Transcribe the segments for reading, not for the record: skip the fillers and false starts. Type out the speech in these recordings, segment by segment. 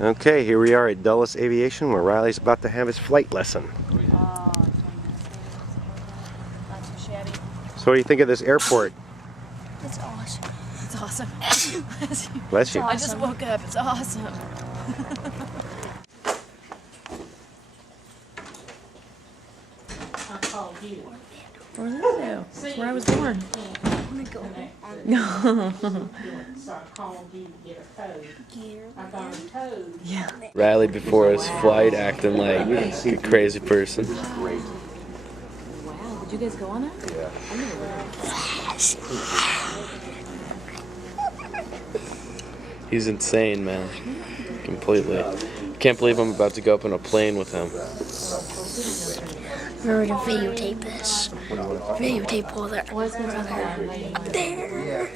Okay, here we are at Dulles Aviation where Riley's about to have his flight lesson. Not too shabby. So what do you think of this airport? It's awesome. It's awesome. Bless you. I just woke up. It's awesome. Orlando. That's where I was born. No. Yeah. Riley before his flight acting like a crazy person. Wow. Did you guys go on it? Yeah. He's insane, man. Completely. Can't believe I'm about to go up in a plane with him. We're gonna videotape this. Videotape all that. There.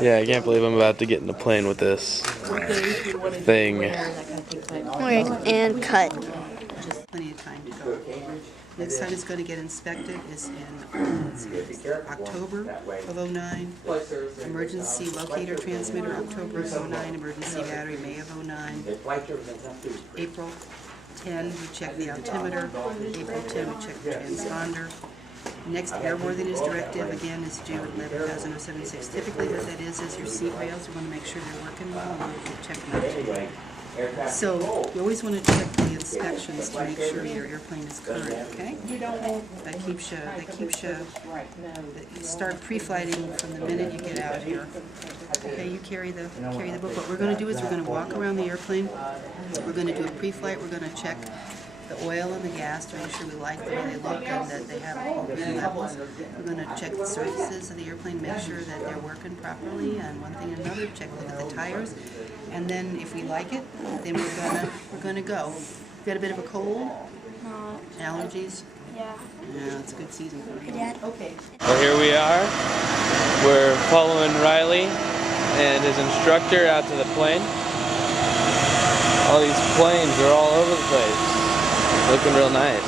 Yeah, I can't believe I'm about to get in a plane with this thing. Alright, and cut. Plenty of time to go. Next time it's going to get inspected is in October of '09. Emergency locator transmitter, October of '09. Emergency battery, May of '09. April 10, we check the altimeter. April 10, we check the transponder. Next airworthiness directive, again, is due 11,076. Typically what that is your seat rails. We want to make sure they're working well, and we'll check them out. So you always want to check the inspections to make sure your airplane is current, okay? That keeps you, start pre-flighting from the minute you get out here. Okay, you carry the book. What we're going to do is we're going to walk around the airplane. We're going to do a pre-flight. We're going to check the oil and the gas to make sure we like the way they look and that they have all good levels. We're going to check the surfaces of the airplane, make sure that they're working properly, and one thing and another, look at the tires. And then if we like it, then we're gonna go. Got a bit of a cold? No. Allergies? Yeah. Yeah, it's a good season for you. Dad. Okay. Well, here we are. We're following Riley and his instructor out to the plane. All these planes are all over the place. Looking real nice.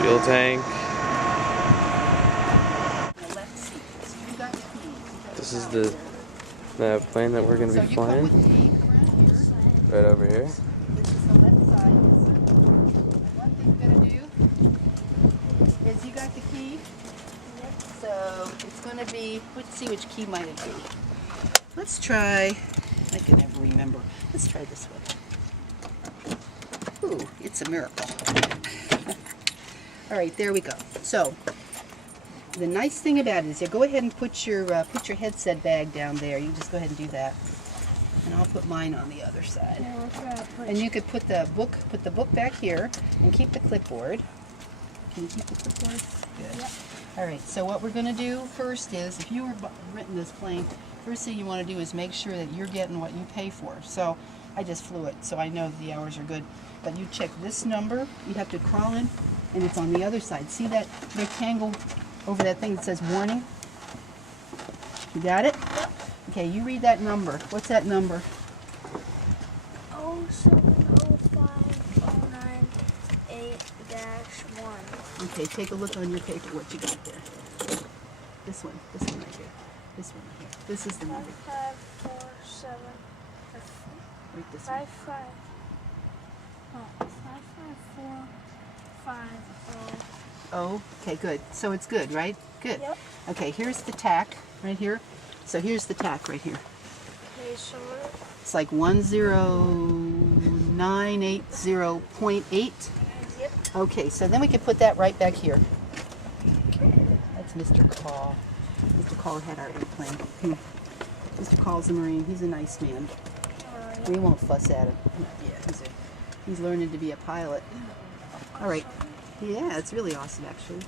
Fuel tank. This is the plane that we're going to be flying. Right over here. This is the left side. One thing you're going to do is you got the key. So it's going to be, let's see which key might it be. Let's try, I can never remember. Let's try this one. Ooh, it's a miracle. All right, there we go. So the nice thing about it is you go ahead and put your headset bag down there. You just go ahead and do that. And I'll put mine on the other side. And you could put the book back here and keep the clipboard. Can you keep the clipboard? Good. Yep. All right, so what we're going to do first is, if you were renting this plane, first thing you want to do is make sure that you're getting what you pay for. So I just flew it, so I know the hours are good. But you check this number, you have to crawl in, and it's on the other side. See that rectangle over that thing that says warning? You got it? Yep. Okay, you read that number. What's that number? 0705098-1. Okay, take a look on your paper what you got there. This one right here. This one right here. This is the number. 5547. Write this one. 55450. Oh, okay, good. So it's good, right? Good. Yep. Okay, here's the tack right here. So here's the tack right here. Okay, so It's like 10980.8. yep. Okay, so then we can put that right back here. That's Mr. Call. Mr. Call had our airplane. Mr. Call's a Marine. He's a nice man. We won't fuss at him. Yeah, he's learning to be a pilot. All right. Yeah, it's really awesome, actually.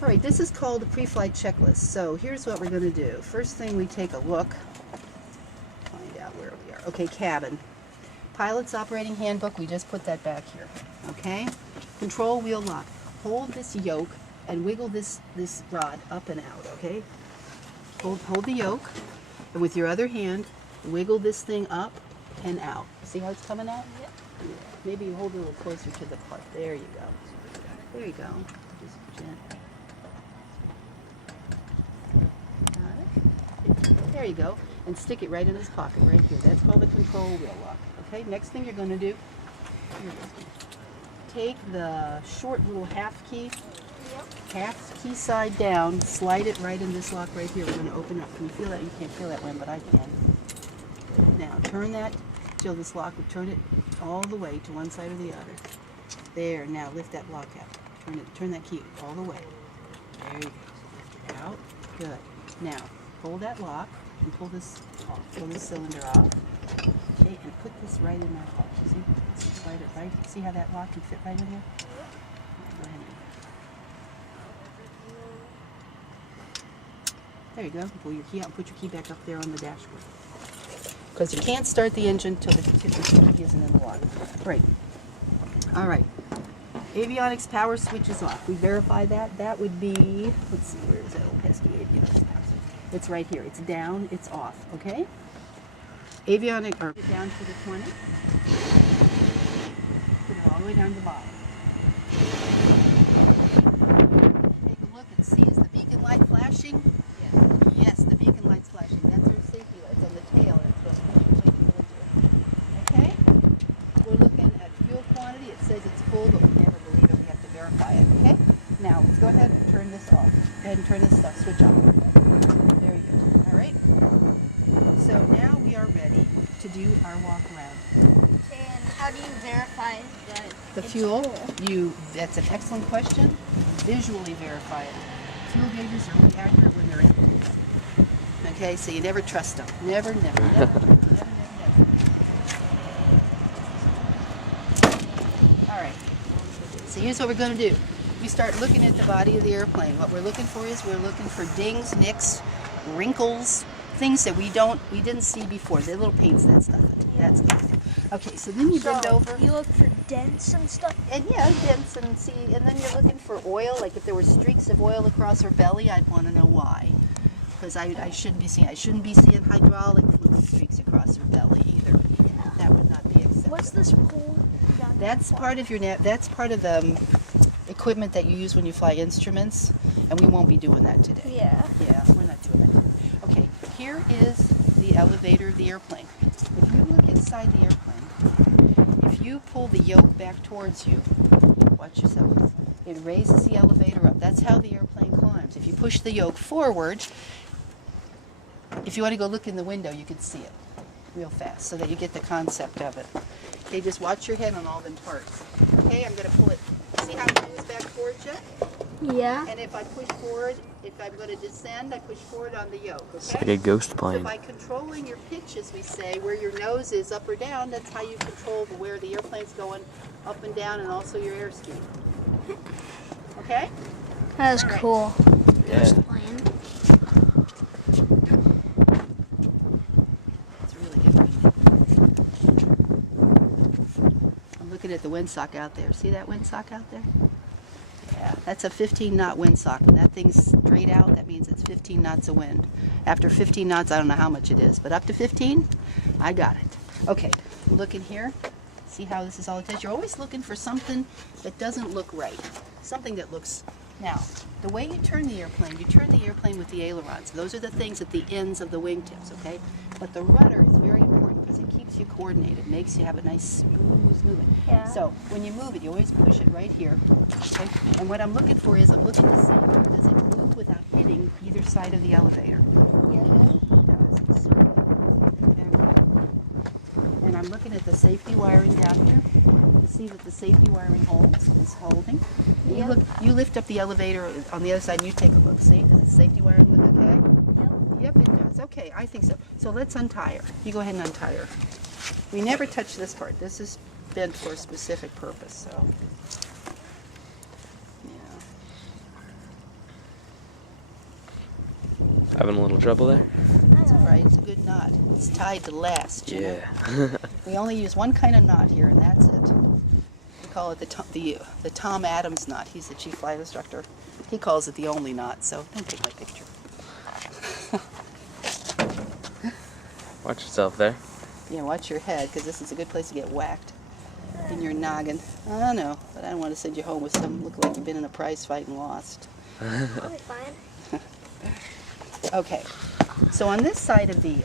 All right, this is called a pre-flight checklist. So here's what we're going to do. First thing, we take a look. Find out where we are. Okay, cabin. Pilot's operating handbook. We just put that back here. Okay. Control wheel lock. Hold this yoke and wiggle this rod up and out. Okay. Hold the yoke, and with your other hand, wiggle this thing up and out. See how it's coming out? Yep. Yeah. Maybe you hold it a little closer to the part. There you go. There you go. Just gently. Got it? There you go. And stick it right in his pocket right here. That's called the control wheel lock. Okay, next thing you're going to do, take the short little half key, half key side down, slide it right in this lock right here. We're going to open up. Can you feel that? You can't feel that one, but I can. Now turn that till this lock, turn it all the way to one side or the other. There, now lift that lock out. Turn that key all the way. There you go. Lift it out. Good. Now, hold that lock and pull this off. Pull this cylinder off. Okay, and put this right in that lock. You see? Slide it right. See how that lock can fit right in there? Go ahead. There you go. Pull your key out and put your key back up there on the dashboard. Because you can't start the engine till the key isn't in the lock. Right. All right. Avionics power switch is off. We verify that. That would be, let's see, where is that old pesky avionics power switch? It's right here. It's down, it's off, okay? Avionic, or down to the 20. Put it all the way down to the bottom. Take a look and see, is the beacon light flashing? Yes. Yes, the beacon light's flashing. That's our safety lights on the tail. That's what okay? We're looking at fuel quantity. It says it's full, but we never believe it. We have to verify it, okay? Now, let's go ahead and turn this off. Go ahead and turn this stuff, switch off. There you go. All right? So now we are ready to do our walk around. And how do you verify that The it's fuel, full? that's an excellent question. Visually verify it. Fuel gauges are only accurate when they're empty. Okay, so you never trust them. Never, never, never, never, never, never. All right, so here's what we're going to do. We start looking at the body of the airplane. What we're looking for is we're looking for dings, nicks, wrinkles, things that we didn't see before. They're little paints, that's nothing. That's nothing. Okay, so then you bend over. You look for dents and stuff? And yeah, dents and see, and then you're looking for oil. Like if there were streaks of oil across her belly, I'd want to know why. Because I shouldn't be seeing hydraulic fluid streaks across her belly either. Yeah. That would not be acceptable. What's this pole down That's there part of your that's part of the equipment that you use when you fly instruments, and we won't be doing that today. for? Yeah. Yeah, we're not doing that. Okay, here is the elevator of the airplane. If you look inside the airplane, if you pull the yoke back towards you, watch yourself, it raises the elevator up. That's how the airplane climbs. If you push the yoke forward, if you want to go look in the window, you can see it real fast so that you get the concept of it. Okay, just watch your head on all the parts. Okay, I'm going to pull it. See how it moves back towards you? Yeah. And if I push forward, if I'm going to descend, I push forward on the yoke, It's okay? like a ghost So plane. by controlling your pitch, as we say, where your nose is up or down, that's how you control where the airplane's going up and down, and also your airspeed. Okay? That was All right. cool. Yeah. Plane. It's really good. I'm looking at the windsock out there. See that windsock out there? Yeah, that's a 15-knot windsock. When that thing's straight out, that means it's 15 knots of wind. After 15 knots, I don't know how much it is, but up to 15, I got it. Okay, I'm looking here. See how this is all attached? You're always looking for something that doesn't look right. Something that looks... Now, the way you turn the airplane with the ailerons. Those are the things at the ends of the wingtips, okay? But the rudder is very important because it keeps you coordinated, makes you have a nice smooth movement. Yeah. So when you move it, you always push it right here, okay? And what I'm looking for is I'm looking to see, does it move without hitting either side of the elevator? Yeah. It does. It certainly does. There we go. And I'm looking at the safety wiring down here to see that the safety wiring is holding. And Yep. you lift up the elevator on the other side and you take a look. See, does the safety wiring look okay? Yep. Yep, it does. Okay, I think so. So let's untie her. You go ahead and untie her. We never touch this part. This is bent for a specific purpose, so. Yeah. Having a little trouble there? That's all right. It's a good knot. It's tied to last, you know? Yeah. We only use one kind of knot here, and that's it. We call it the Tom Adams knot. He's the chief flight instructor. He calls it the only knot, so don't take my picture. Watch yourself there. Yeah, watch your head, because this is a good place to get whacked in your noggin. I know, but I don't want to send you home with some look like you've been in a prize fight and lost. I'll be fine. Okay, so on this side of the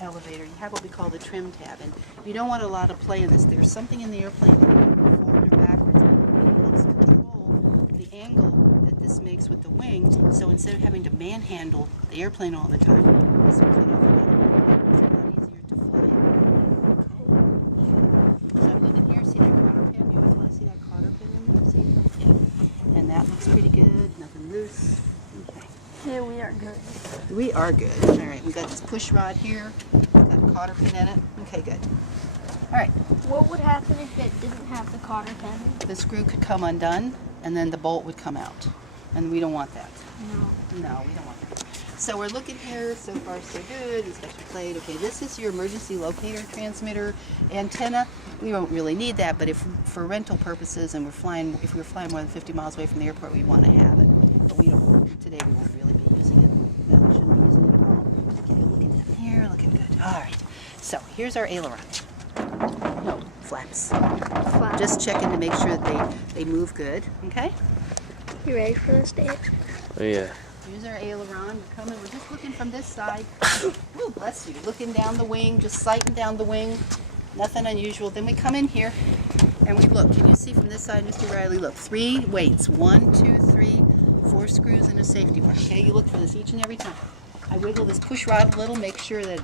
elevator, you have what we call the trim tab, and you don't want a lot of play in this. There's something in the airplane that you can go forward or backwards, and it helps control the angle that this makes with the wing. So instead of having to manhandle the airplane all the time, this will cut off a lot of work. It's a lot easier to fly. So I'm looking here. See that cotter pin? You always want to see that cotter pin in there. See? Yeah. And that looks pretty good. Nothing loose. Okay. Yeah, we are good. We are good. All right, we got this push rod here. Got a cotter pin in it. Okay, good. All right, What would happen if it didn't have the cotter pin? the screw could come undone, and then the bolt would come out, and we don't want that. No. No, we don't want that. So we're looking here. So far, so good. It's got your plate. Okay, this is your emergency locator transmitter antenna. We don't really need that, but if for rental purposes and if we're flying more than 50 miles away from the airport, we want to have it. But we don't. Today we won't really be using it. No, we shouldn't be using it at all. Okay, looking down here, looking good. All right. So here's our aileron. No, flaps. Flat. Just checking to make sure that they move good. Okay. You ready for this, Dave? Oh yeah. Here's our aileron. We're coming. We're just looking from this side. Ooh, bless you. Looking down the wing, just sighting down the wing. Nothing unusual. Then we come in here and we look. Can you see from this side, Mr. Riley? Look, 3 weights. 1, 2, 3, 4 screws and a safety bar. Okay, you look for this each and every time. I wiggle this push rod a little, make sure that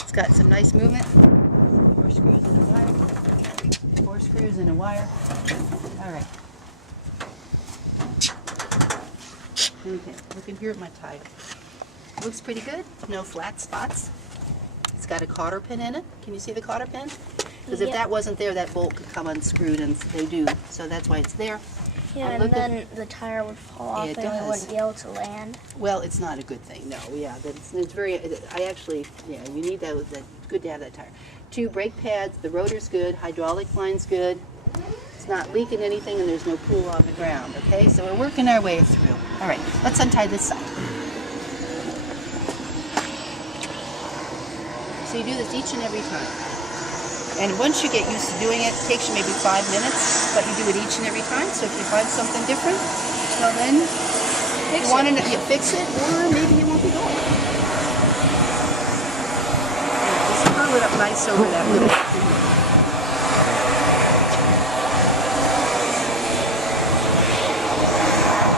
it's got some nice movement. 4 screws and a wire. 4 screws and a wire. All right. Okay, looking here at my tie. Looks pretty good. No flat spots. It's got a cotter pin in it. Can you see the cotter pin? Because if Yep. that wasn't there, that bolt could come unscrewed, and they do. So that's why it's there. Yeah, I'm and looking- then the tire would fall off It and we does. wouldn't be able to land. Well, it's not a good thing. No, yeah, it's very. I actually, yeah, you need that. It's good to have that tire. 2 brake pads. The rotor's good. Hydraulic line's good. It's not leaking anything, and there's no pool on the ground. Okay, so we're working our way through. All right, let's untie this side. So you do this each and every time. And once you get used to doing it, it takes you maybe 5 minutes, but you do it each and every time. So if you find something different, well then you want to you fix it, or maybe you won't be going. Just curl it up nice over that little.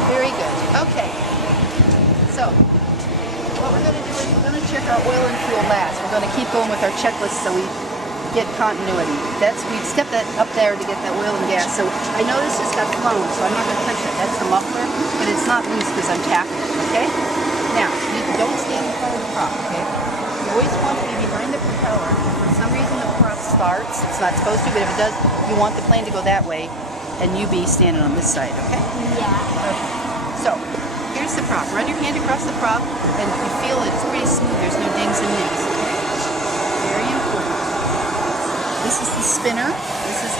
Very good. Okay. So what we're going to do is we're going to check our oil and fuel last. We're going to keep going with our checklist so we get continuity. We step that up there to get that oil and gas. So I know this just got flown, so I'm not going to touch it. That's the muffler, but it's not loose because I'm tapping it, okay? Now, you don't stand in front of the prop, okay? You always want to be behind the propeller. If for some reason the prop starts, it's not supposed to, but if it does, you want the plane to go that way, and you be standing on this side, okay? Yeah. Okay. So, here's the prop. Run your hand across the prop, and you feel it's pretty smooth. There's no dings and nicks, okay? Very important. This is the spinner. This is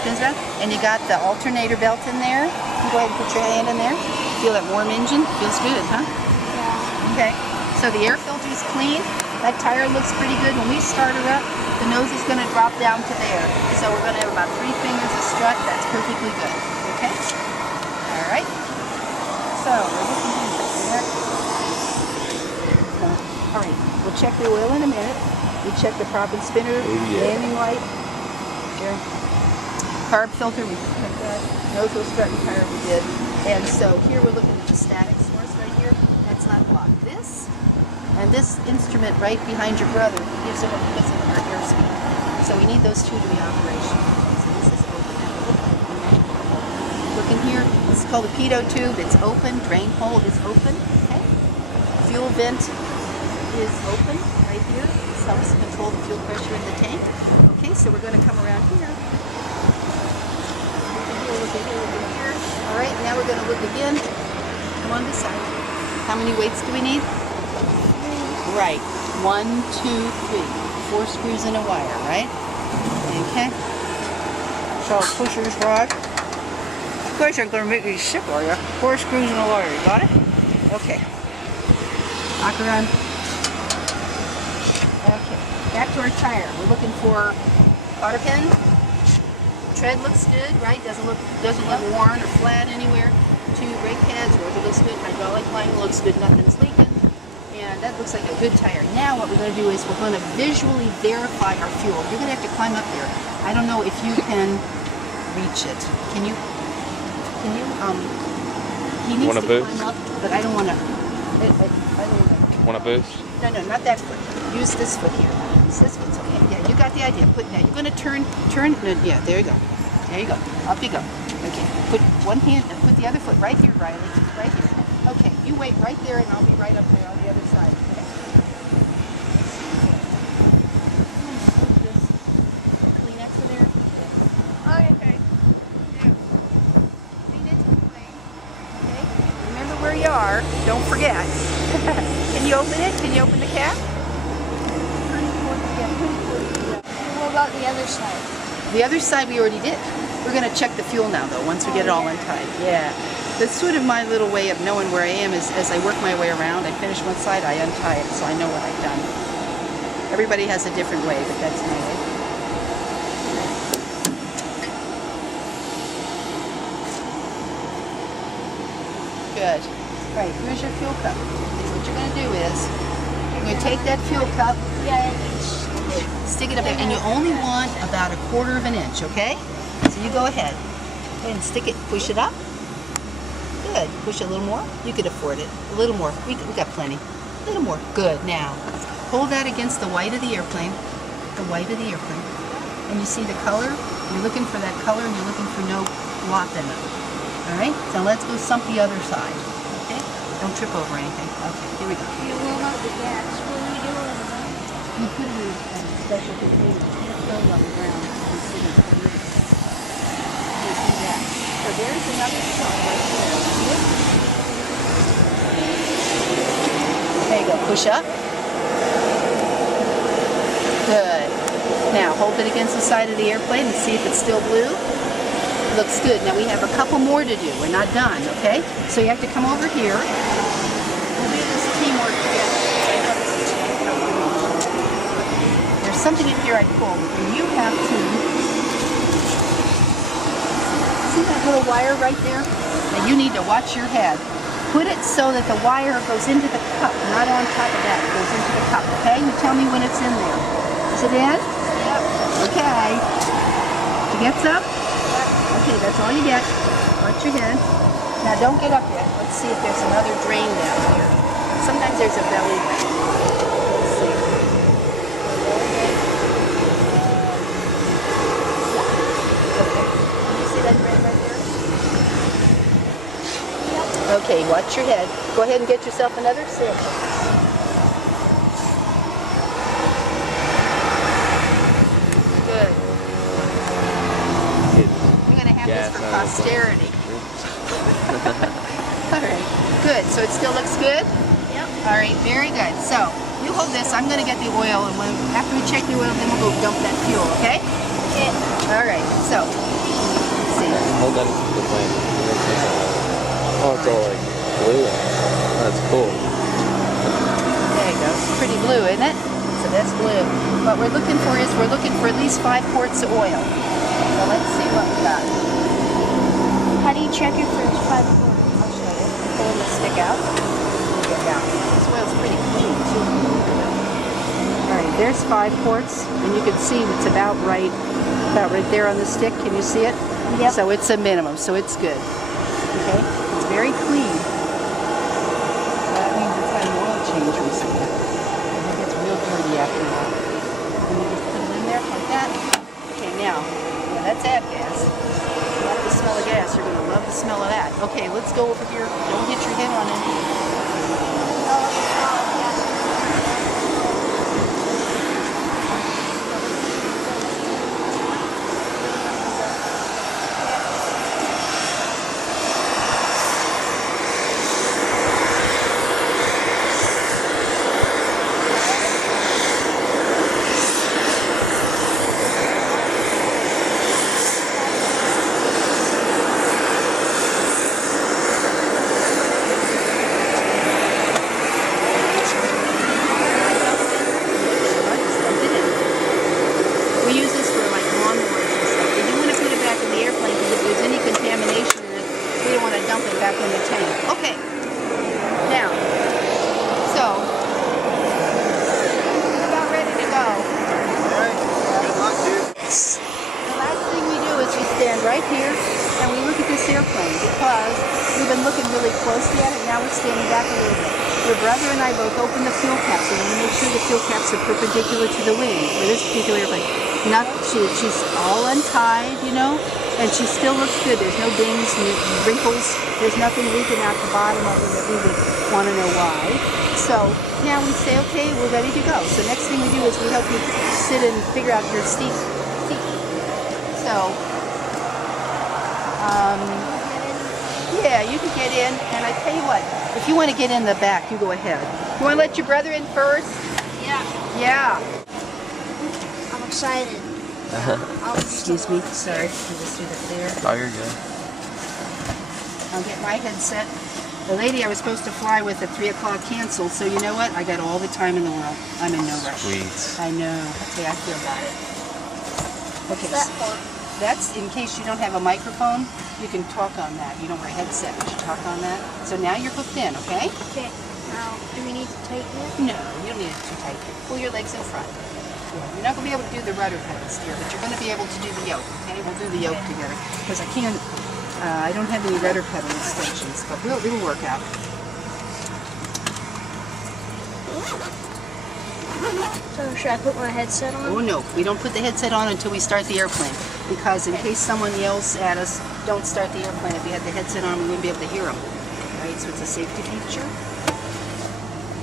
spins around, and you got the alternator belt in there. You go ahead and put your hand in there. Feel that warm engine? Feels good, huh? Yeah. Okay. So the air filter is clean. That tire looks pretty good. When we start her up, the nose is going to drop down to there. So we're going to have about 3 fingers of strut. That's perfectly good. Okay. All right. So we're looking at all right. We'll check the oil in a minute. We check the prop and spinner, landing light, here. Carb filter, we checked that. Nose wheel strut and tire, we did. And so here we're looking at the static source right here. That's not blocked. This and this instrument right behind your brother gives it our airspeed. So we need those 2 to be operational. So this is open. Look in here. This is called a pitot tube. It's open. Drain hole is open. Okay. Fuel vent is open right here. This helps control the fuel pressure in the tank. Okay, so we're going to come around here. Look at here. All right, now we're going to look again. Come on this side. How many weights do we need? 3. Right. 1, 2, 3. 4 screws and a wire, right? Okay. So pusher's rod. Of course, I'm going to make you sick, are you? 4 screws and a wire. You got it? Okay. Lock around. Okay. back to our tire. We're looking for cotter pin. Tread looks good, right? Doesn't look worn or flat anywhere. 2 brake pads, rubber looks good. Hydraulic line looks good. Nothing's leaking. And that looks like a good tire. Now what we're going to do is we're going to visually verify our fuel. You're going to have to climb up there. I don't know if you can reach it. Can you? He needs to climb up, but I don't want to. I don't Want to boost? No, not that foot. Use this foot here. Use this foot. Okay. Yeah, you got the idea. Now you're going to turn. No, yeah, there you go. There you go. Up you go. Okay. Put one hand and put the other foot right here, Riley. Right here. Okay. You wait right there, and I'll be right up there on the other side. Okay. Kleenex in there. Okay. Yeah. Lean into the plane. Okay. Remember where you are. Don't forget. Can you open it? Can you open the cap? What about the other side? The other side we already did. We're going to check the fuel now, though, once we get it all untied. Yeah. That's sort of my little way of knowing where I am is as I work my way around. I finish one side, I untie it, so I know what I've done. Everybody has a different way, but that's my way. Good. Right, here's your fuel cup. So what you're going to do is, you're going to take that fuel cup, stick it up there, and you only want about 1/4 of an inch, okay? So you go ahead and stick it, push it up. Good. Push it a little more. You could afford it. A little more. We got plenty. A little more. Good. Now, hold that against the white of the airplane. The white of the airplane. And you see the color? You're looking for that color and you're looking for no blot in it. Alright? Now let's go sump the other side. Okay? Don't trip over anything. Okay, here we go. You warm up the gas. What do we do with it? You put it in a special container. You can't throw it on the ground. It's sitting for you. You see that. So there's another spot right there. See it? There you go. Push up. Good. Now hold it against the side of the airplane and see if it's still blue. Looks good. Now we have a couple more to do. We're not done, okay? So you have to come over here. We'll do this teamwork together. There's something in here I pulled, and you have to see that little wire right there? Now you need to watch your head. Put it so that the wire goes into the cup, not on top of that. It goes into the cup, okay? You tell me when it's in there. Is it in? Yep. Okay. You get some? Yep. Okay, that's all you get. Watch your head. Now don't get up yet. Let's see if there's another drain down here. Sometimes there's a belly drain. Let's see. Okay. Can you see that drain right there? Okay, watch your head. Go ahead and get yourself another sample. Good. We're going to have this for posterity. All right, good. So it still looks good? Yep. All right, very good. So you hold this. I'm going to get the oil, and after we check the oil, then we'll go dump that fuel, okay? Okay. All right, so let's see. Hold that to the plane. Oh, it's all like blue. That's cool. There you go. It's pretty blue, isn't it? So that's blue. What we're looking for is we're looking for at least 5 quarts of oil. So let's see what we got. How do you check it for 5 quarts? I'll show you. Pull the stick out. Yeah. This oil's pretty clean too. All right, there's 5 quarts, and you can see it's about right there on the stick. Can you see it? Yep. So it's a minimum, so it's good. Okay, it's very clean. That means it's had an oil change recently. It gets real dirty after that. And you just put it in there like that. Okay, now, yeah, that's gas. If you like the smell of gas, you're going to love the smell of that. Okay, let's go over here. Don't hit your head on it. right here and we look at this airplane because we've been looking really closely at it. Now we're standing back a little bit. Your brother and I both opened the fuel caps. We want to make sure the fuel caps are perpendicular to the wing for this particular airplane. She's all untied, you know, and she still looks good. There's no dings, no wrinkles. There's nothing leaking out the bottom of them that we would want to know why. So now we say, okay, we're ready to go. So next thing we do is we help you sit and figure out your seat. So, yeah, you can get in, and I tell you what, if you want to get in the back, you go ahead. You want to let your brother in first? Yeah. Yeah. I'm excited. Excuse me, sorry, I just threw that there. Oh, you're good. I'll get my headset. The lady I was supposed to fly with at 3 o'clock canceled, so you know what? I got all the time in the world. I'm in no rush. Sweet. I know. Okay, I feel about it. Okay, What's that so for? that's in case you don't have a microphone. You can talk on that. You don't wear a headset, but you talk on that. So now you're hooked in, okay? Okay. Now, do we need to tighten it? No, you don't need it too tight. Pull your legs in front. Yeah, you're not going to be able to do the rudder pedal steer, but you're going to be able to do the yoke, okay? We'll do the yoke together. Because I can't, I don't have any rudder pedal extensions, but it'll work out. So should I put my headset on? Oh no, we don't put the headset on until we start the airplane. Because in case someone yells at us, don't start the airplane. If we had the headset on, we wouldn't be able to hear them. Right, so it's a safety feature.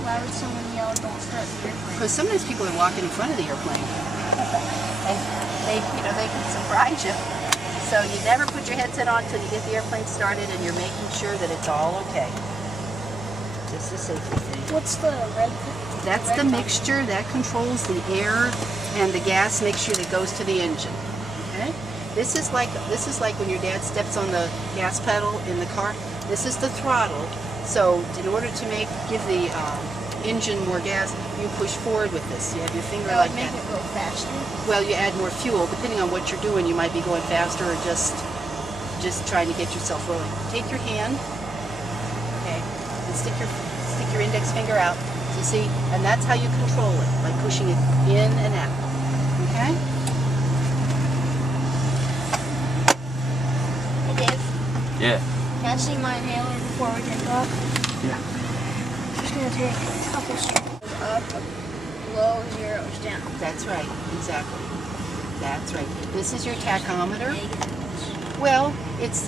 Why would someone yell, don't start the airplane? Because sometimes people are walking in front of the airplane. And they can surprise you. So you never put your headset on until you get the airplane started and you're making sure that it's all okay. Just a safety thing. What's the red thing? That's the mixture that controls the air and the gas mixture that goes to the engine. Okay? This is like when your dad steps on the gas pedal in the car. This is the throttle. So in order to give the engine more gas, you push forward with this. You have your finger That like would make that. it go faster. Well, you add more fuel. Depending on what you're doing, you might be going faster or just trying to get yourself rolling. Take your hand, okay, and stick your index finger out. You see, and that's how you control it, by pushing it in and out. Okay? Hey Dave, Yeah. can I see my inhaler before we take off? Yeah. I'm just going to take a couple strokes up, low, zeros down. That's right, exactly. That's right. This is your tachometer. Well, it's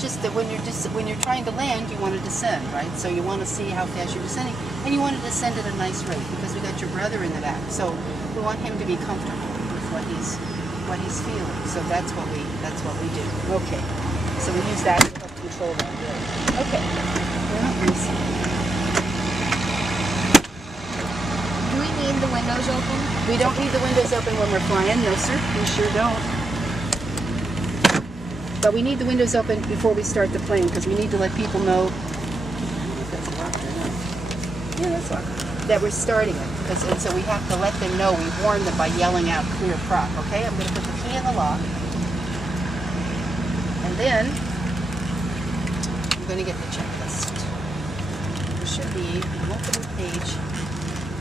just that when you're trying to land, you want to descend, right? So you want to see how fast you're descending, and you want to descend at a nice rate because we got your brother in the back. So we want him to be comfortable with what he's feeling. So that's what we do. Okay. So we use that to help control that. Good. Okay. Well, let me see. Do we need the windows open? We don't need the windows open when we're flying. No, sir. We sure don't. But we need the windows open before we start the plane because we need to let people know. I don't know if that's locked or not. Yeah, that's locked. That we're starting it. And so we have to let them know. We warn them by yelling out clear prop. Okay, I'm going to put the key in the lock. And then I'm going to get the checklist. There should be a multiple page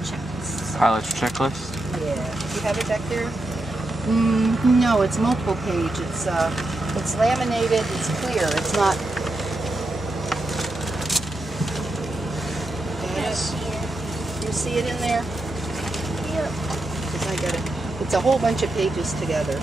checklist. Pilot's checklist. Yeah. Do you have it back there? No, it's multiple page. It's laminated. It's clear. It's not. Yes. You see it in there? Yep. Because I got it. It's a whole bunch of pages together.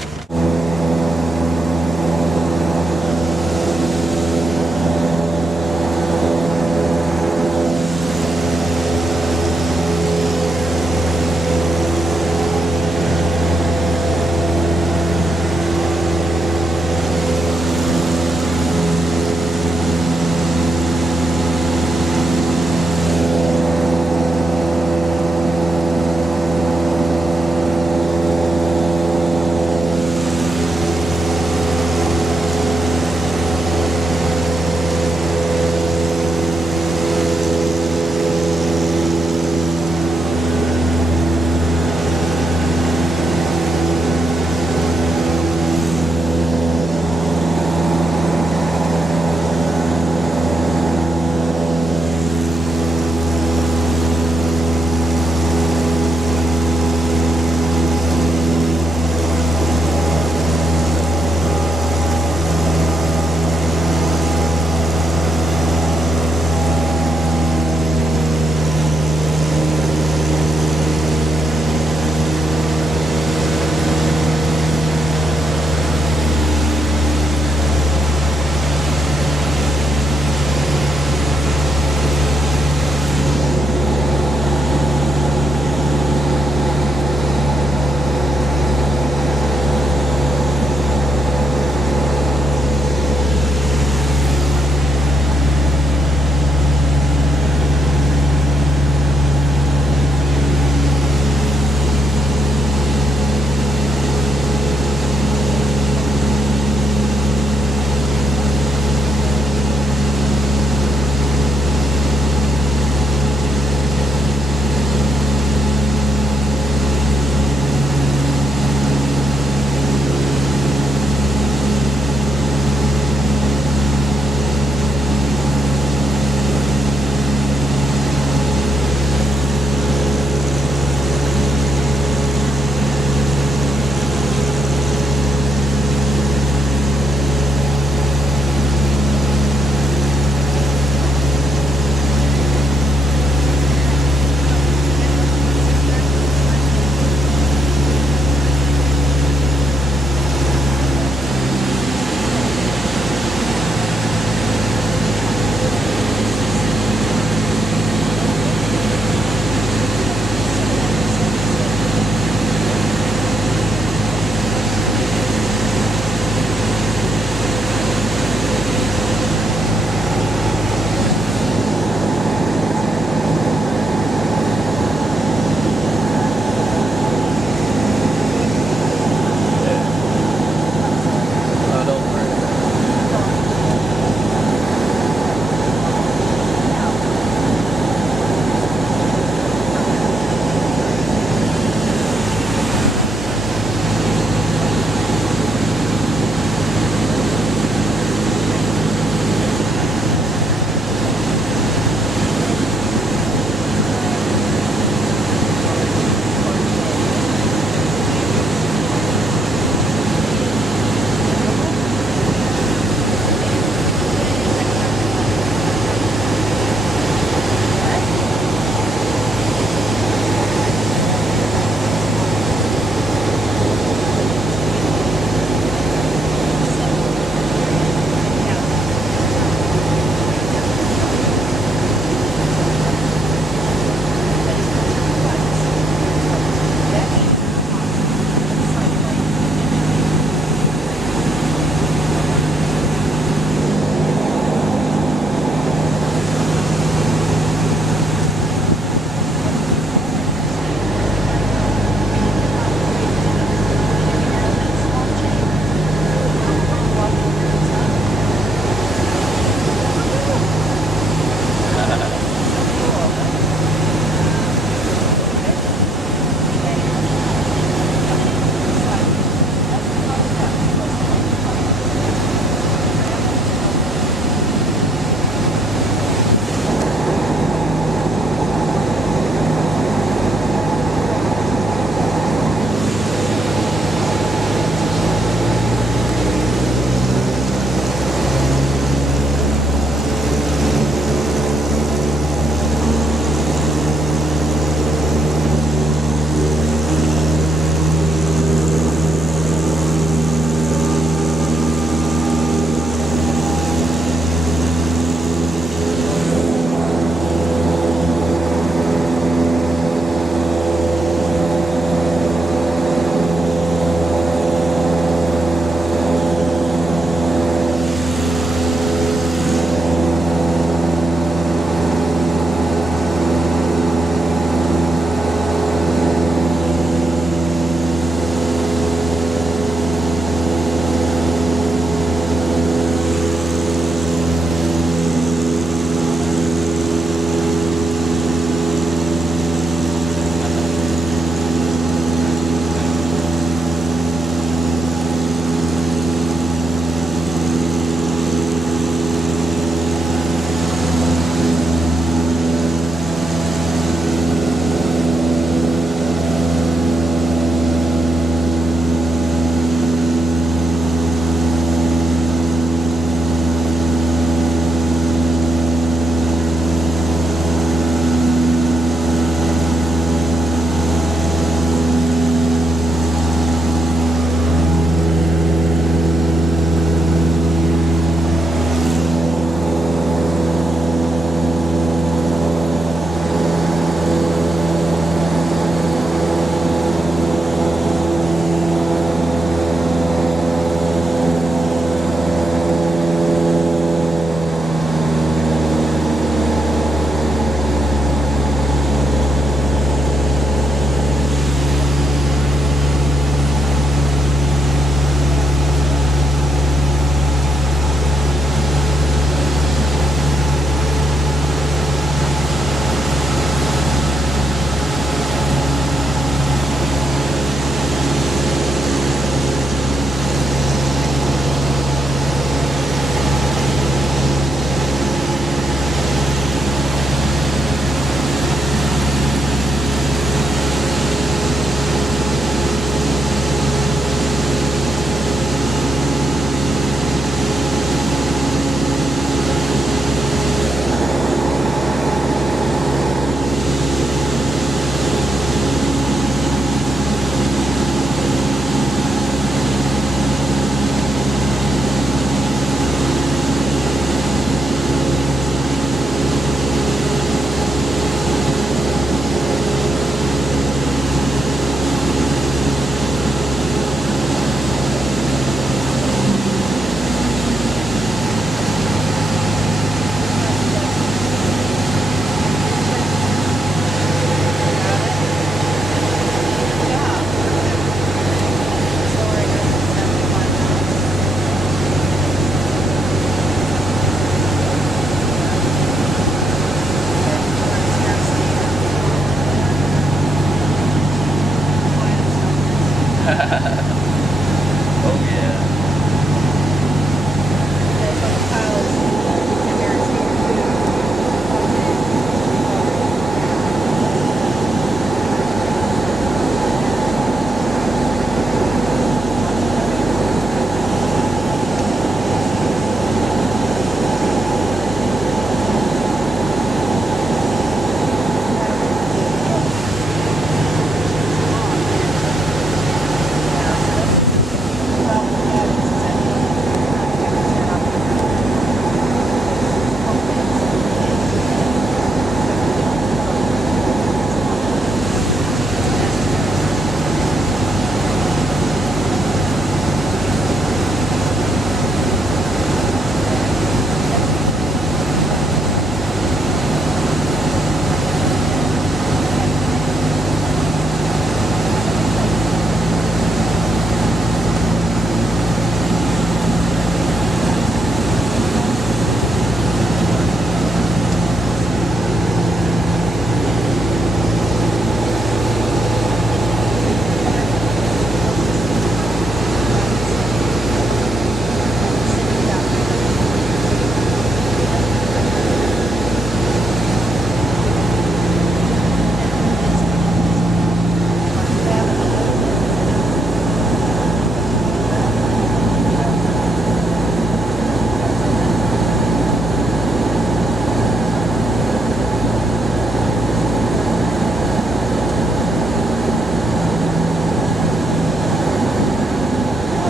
Oh yeah.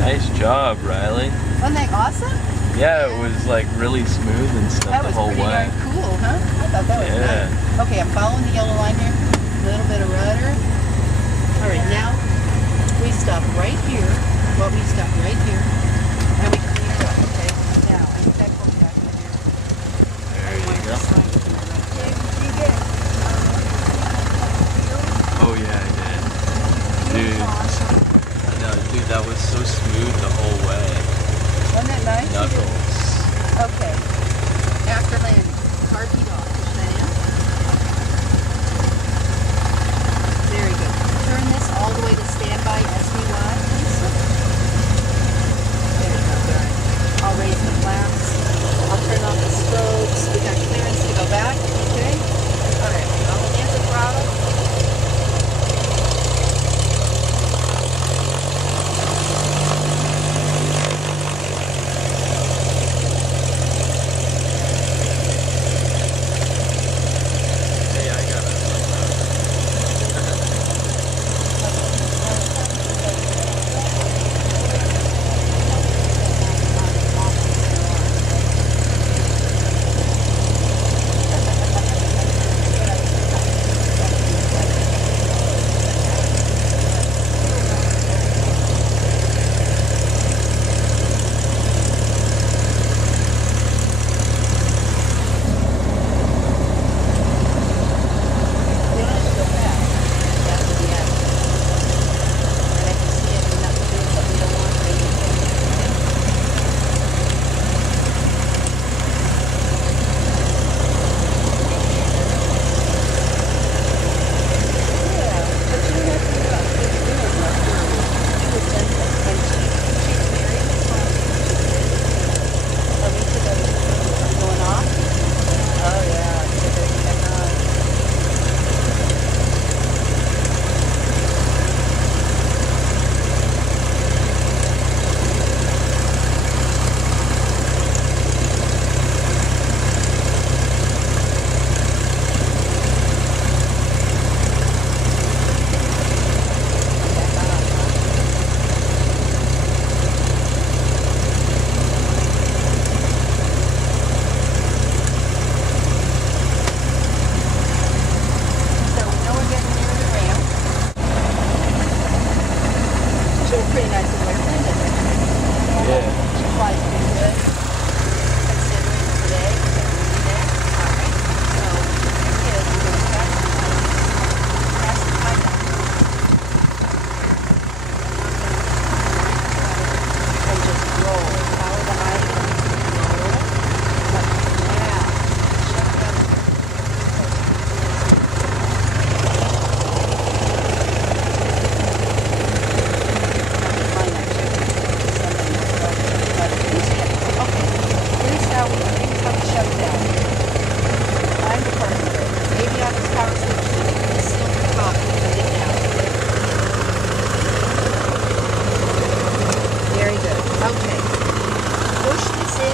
Nice job, Riley. Wasn't that awesome? Yeah, it was like really smooth and stuff That the was whole pretty way. darn cool, huh? I thought that was Yeah. nice. Okay, I'm following the yellow line here. A little bit of rudder. All right, now we stop right here. Well, we stop right here. And we clean it up, okay? Now, I get that book back in here. There you go. Oh yeah, I did. Dude. I know, dude, that was so smooth the whole way. Wasn't that nice? Knuckles. Okay. After landing, car feet off. Push that in. Very good. Turn this all the way to standby SVY, please. There you go. Good. I'll raise the flaps. I'll turn on the strobes. We got clearance to go back. Okay. All right. I'll land the throttle.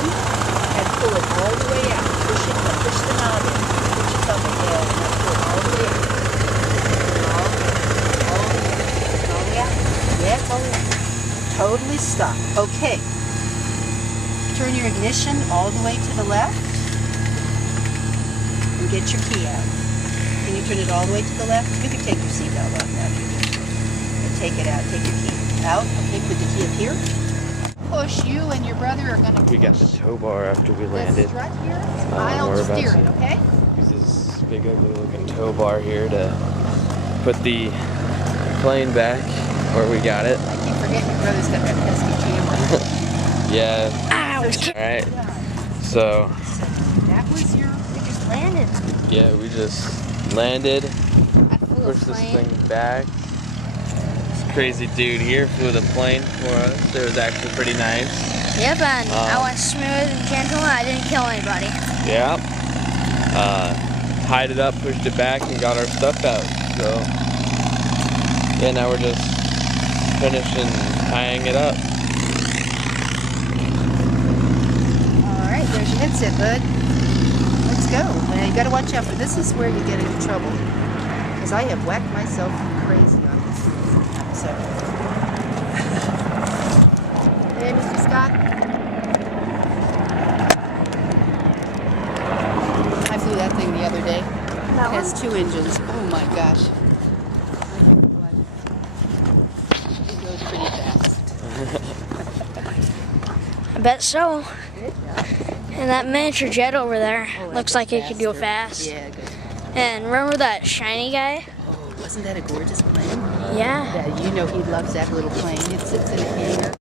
in and pull it all the way out. Push the knob in. Push it up ahead and pull it all the way out. All the way out. Yeah, it's all the way out. Totally stop. Okay. Turn your ignition all the way to the left and get your key out. Can you turn it all the way to the left? You can take your seatbelt off now. And take it out. Take your key out. Okay, put the key up here. Push. You and your brother are going to push. We got the tow bar after we landed. This strut here, we're I'll about steer to- it, okay? Use this big ugly looking tow bar here to put the plane back where we got it. I keep forgetting your brother's got that pesky camera. Yeah. Alright. So, That was your biggest landing. yeah, we just landed, I flew a pushed this plane. thing back. This crazy dude here flew the plane for us. It was actually pretty nice. Yep, and I went smooth and gentle and I didn't kill anybody. Yeah. Hied it up, pushed it back, and got our stuff out. So, yeah, now we're just finishing tying it up. Alright, there's your headset, bud. Let's go. Now you gotta watch out for this is where you get into trouble. Because I have whacked myself crazy on this. So. Hey, Mr. Scott. I flew that thing the other day. It has 2 engines. Oh my gosh. It goes pretty fast. I bet so. And that miniature jet over there looks like it could go fast. Yeah, good. And remember that shiny guy? Oh, wasn't that a gorgeous plane? Yeah. Yeah, you know he loves that little plane. It sits in a hangar.